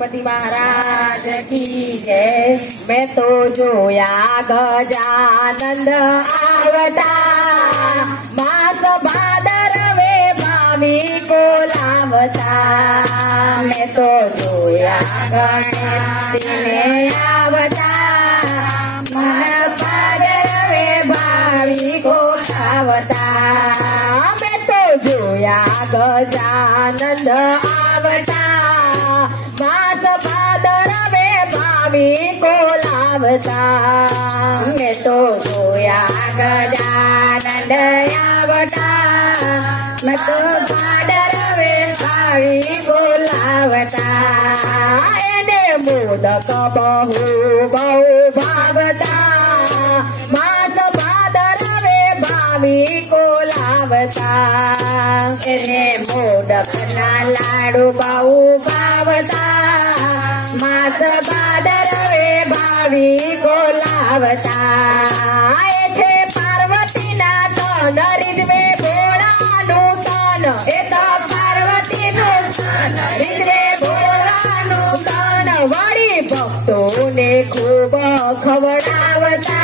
पति महाराज की जय। मैं तो जोया गजानंद आवता, मास भादरवे भावी को लावता। मैं तो जोया गणेश आवता, मास भादरवे भावी को लावता। मैं तो जोया गजानंद आवता, मास भादरवे भावी को लावता। मैं तो जोया गजानंद आवता, मैं तो भादरवे भावी को लावता। एने मोदक बहु बहु भावता, मास भादरवे भावी को लावता। एने मोदक ना लाडू बहु भावता, मास भादरवे भावी को लावता। एथे पार्वती ना तन रिद्वे भोळानु तन, ए तो पार्वती नु तन रिद्वे भोळानु तन। वળી ભક્તોને ખૂબ ખવડાવતા,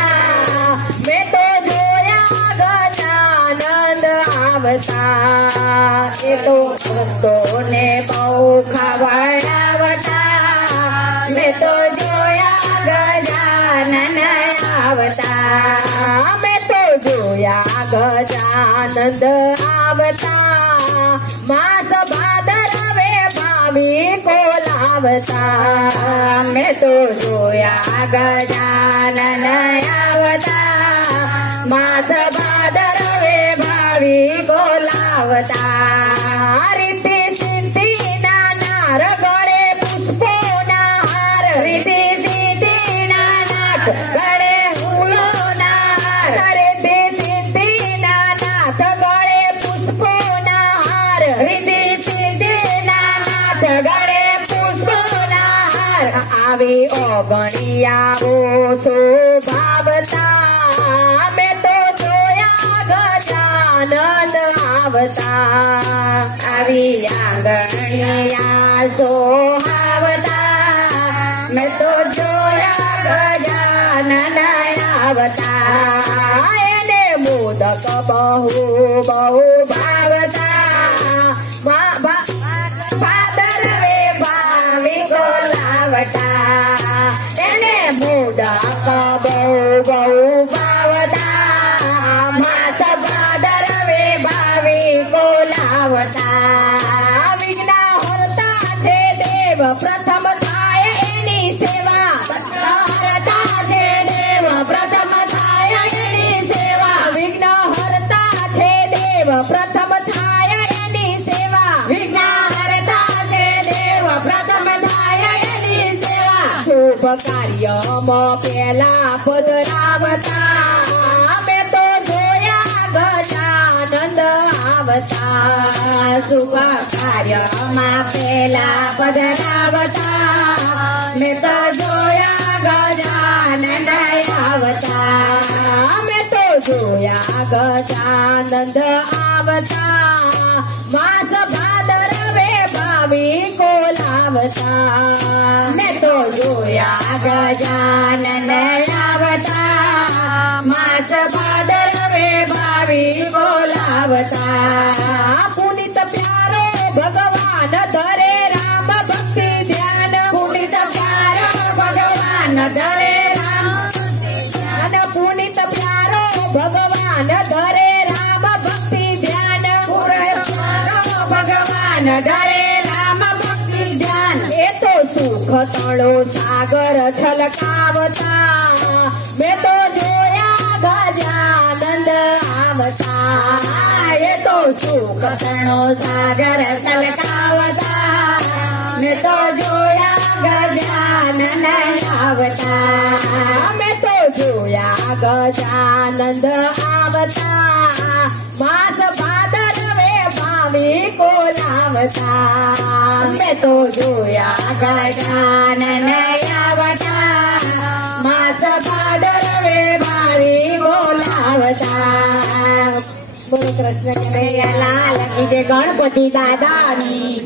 મેં તો જોયા ગજાનંદ आवता। એ તો ભક્તોને બહુ ખવડાવતા, મેં તો જોયા ગજાનન आवता। મેં તો જોયા ગજાનંદ आवता, मास भादरवे भावी को लावता। मैं तो जोया गजानन आवता, मास भादरवे भावी को लावता। रीति सिद्धि ना नार गळे पुष्पो ना हार, रीति सिद्धि ना नाथ गळे फूलो ना हार। रीति सिद्धि ना नाथ गळे पुष्पो ना हार, रीति सिद्धि ना नाथ गळे पुष्पो ना हार। आवी ओगणियाओ शोभावता, मैं तो जोया गजानंद आवता। आवी आंगणिया शोभावता, मैं तो जोया गजानन आवता। एने मोदक बहु बहु भावता, भादरवे भावी को लावता। एने मोदक बहु बहु भावता, मास भादरवे भावी को लावता। विघ्न हरता छे देव प्रथम थाय एनी सेवा, हरता छे देव प्रथम थाय एनी सेवा। विघ्न हरता छे देव प्रथम थाय एनी सेवा, विघ्न हरता छे देव प्रथम थाय एनी सेवा। शुभ कार्यમાં પેલા પધરાવતા, मैं तो जोया गजानंद आवता। शुभ कार्यમાં પેલા પધરાવતા, मैं तो जोया गजानंद आवता। मैं तो जोया गजानंद आवता, मास भादरवे भावी को लावता। मैं तो जोया गजानन आवता, मास भादरवे भावी को लावता। पुनित प्यारो भगवान धरे राम भक्ति ध्यान, पुनित प्यारो भगवान धरे राम ध्यान। पुनित प्यारो भगवान धरे राम भक्ति ध्यान, भगवान धरे राम भक्ति ध्यान। ए तो सुख तळो सागर छलकावता, मैं तो जोया गजानंद आवता। ए तो सुख तळो सागर छलकावता, मैं तो जोया गजानन आवता। मैं तो जोया गजानंद आवता, मास भादरवे भावी को लावता। मैं तो जोया गजानन आवता, मास भादरवे भावी को लावता। બોલો કૃષ્ણ કનૈયા લાલ કી જય, ગણપતિ દાદાની